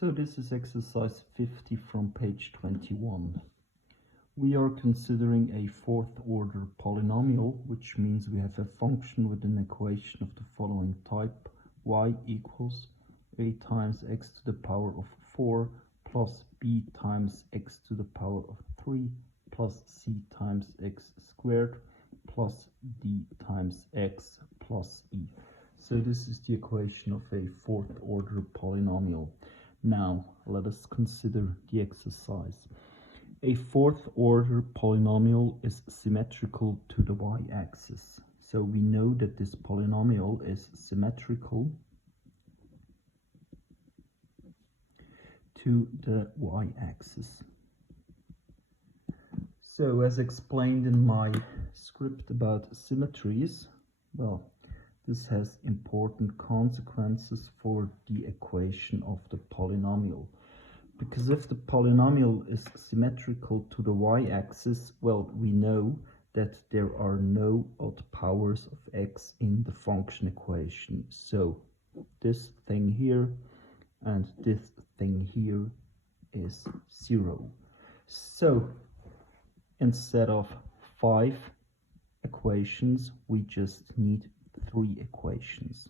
So this is exercise 50 from page 21. We are considering a fourth order polynomial, which means we have a function with an equation of the following type: y equals a times x to the power of 4 plus b times x to the power of 3 plus c times x squared plus d times x plus e. So this is the equation of a fourth order polynomial. Now let us consider the exercise. A fourth order polynomial is symmetrical to the y-axis. So we know that this polynomial is symmetrical to the y-axis. So as explained in my script about symmetries, well, this has important consequences for the equation of the polynomial. Because if the polynomial is symmetrical to the y-axis, well, we know that there are no odd powers of x in the function equation. So this thing here and this thing here is 0. So instead of 5 equations, we just need 3 equations.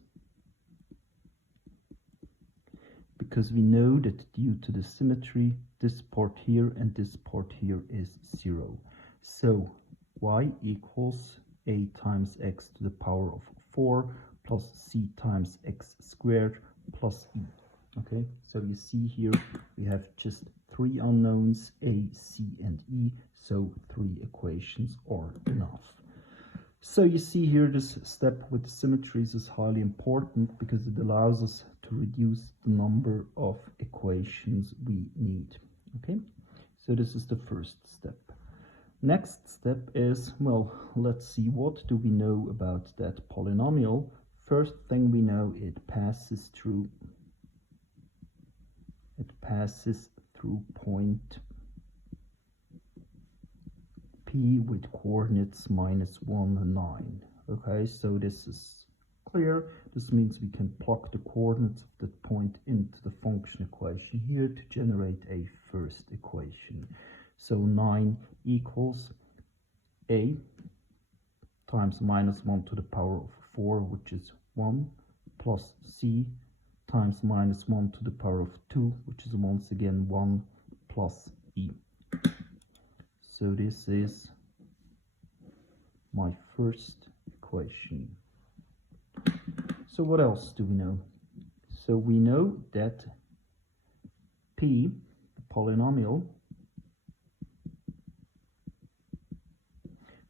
Because we know that due to the symmetry, this part here and this part here is 0. So y equals a times x to the power of 4 plus c times x squared plus e. Okay, so you see here we have just 3 unknowns, a, c, and e, so 3 equations are enough. So you see here this step with the symmetries is highly important because it allows us to reduce the number of equations we need. Okay, so this is the first step. Next step is, well, let's see, what do we know about that polynomial? First thing we know, it passes through point P with coordinates -1 and 9. Okay, so this is clear. This means we can plug the coordinates of that point into the function equation here to generate a first equation. So 9 equals a times -1 to the power of 4, which is 1, plus c times -1 to the power of 2, which is once again 1, plus e. So this is my first equation. So what else do we know? So we know that P, the polynomial,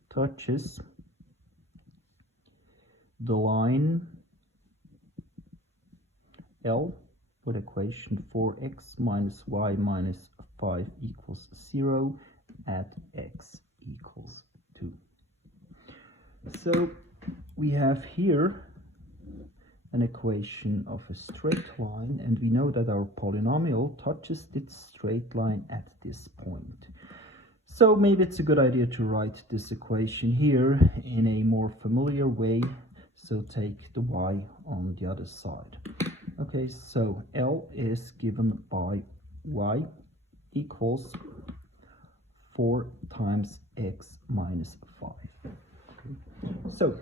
touches the line L with equation 4x minus y minus 5 equals 0 at x equals 2. So we have here an equation of a straight line, and we know that our polynomial touches this straight line at this point. So maybe it's a good idea to write this equation here in a more familiar way. So take the y on the other side. Okay, so L is given by y equals 4 times x minus 5. Okay. So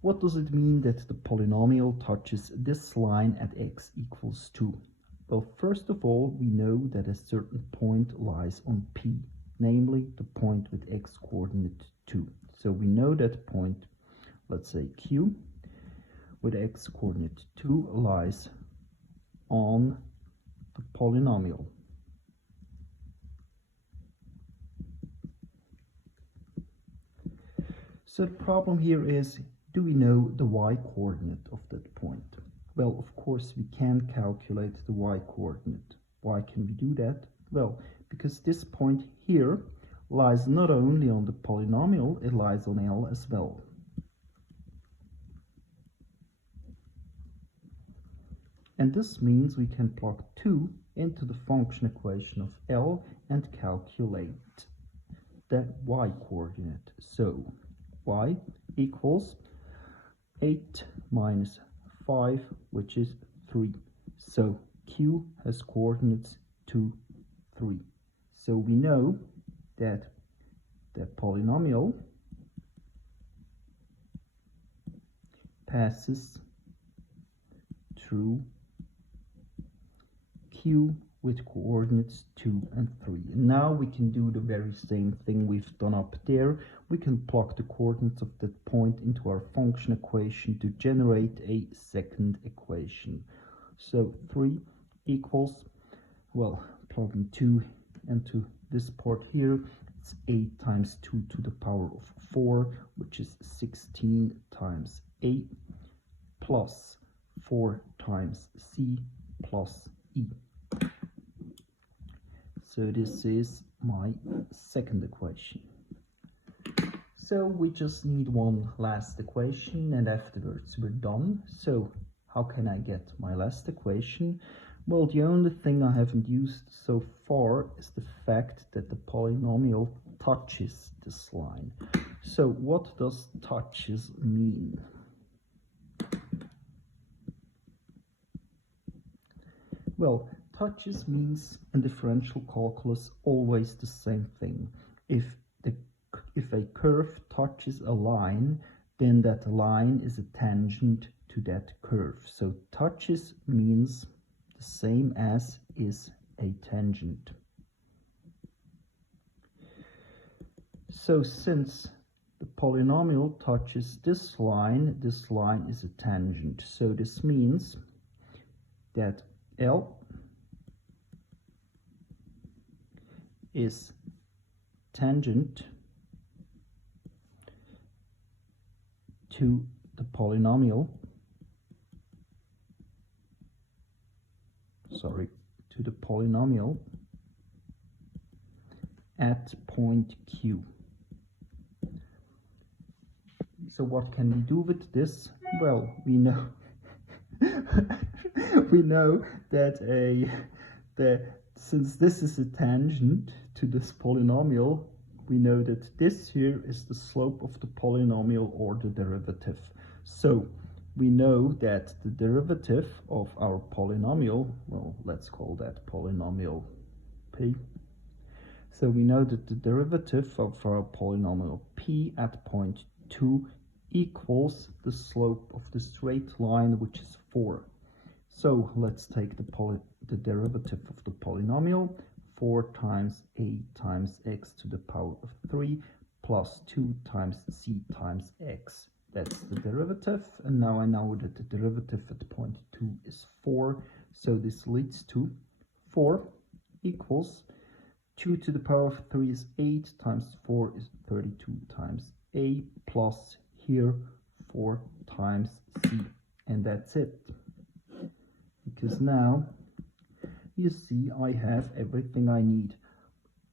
what does it mean that the polynomial touches this line at x equals 2? Well, first of all, we know that a certain point lies on P, namely the point with x coordinate 2. So we know that point, let's say Q, with x coordinate 2 lies on the polynomial. So the problem here is, do we know the y coordinate of that point? Well, of course we can calculate the y coordinate. Why can we do that? Well, because this point here lies not only on the polynomial, it lies on L as well. And this means we can plug 2 into the function equation of L and calculate the y coordinate. So y equals 8 minus 5, which is 3. So Q has coordinates 2, 3. So we know that the polynomial passes through Q with coordinates 2 and 3. And now we can do the very same thing we've done up there. We can plug the coordinates of that point into our function equation to generate a second equation. So 3 equals, well, plugging 2 into this part here, it's 8 times 2 to the power of 4, which is 16 times 8, plus 4 times C plus E. So this is my second equation. So we just need one last equation and afterwards we're done. So how can I get my last equation? Well, the only thing I haven't used so far is the fact that the polynomial touches this line. So what does touches mean? Well, touches means in differential calculus always the same thing. If a curve touches a line, then that line is a tangent to that curve. So touches means the same as is a tangent. So since the polynomial touches this line is a tangent. So this means that L is tangent to the polynomial, at point Q. So what can we do with this? Well, we know we know that since this is a tangent to this polynomial, we know that this here is the slope of the polynomial or the derivative. So we know that the derivative of our polynomial, well, let's call that polynomial P. So we know that the derivative of our polynomial P at point 2 equals the slope of the straight line, which is 4. So let's take the derivative of the polynomial. 4 times a times x to the power of 3 plus 2 times c times x. That's the derivative. And now I know that the derivative at point 2 is 4. So this leads to 4 equals 2 to the power of 3 is 8 times 4 is 32 times a plus here 4 times c. And that's it. Because now you see I have everything I need.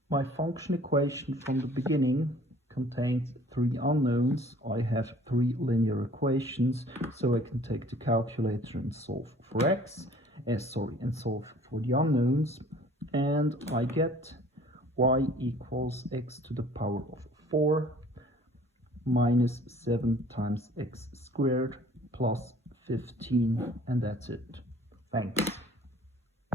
My function equation from the beginning contains 3 unknowns. I have 3 linear equations, so I can take the calculator and solve for x, and solve for the unknowns, and I get y equals x to the power of 4 minus 7 times x squared plus 15, and that's it. Thanks.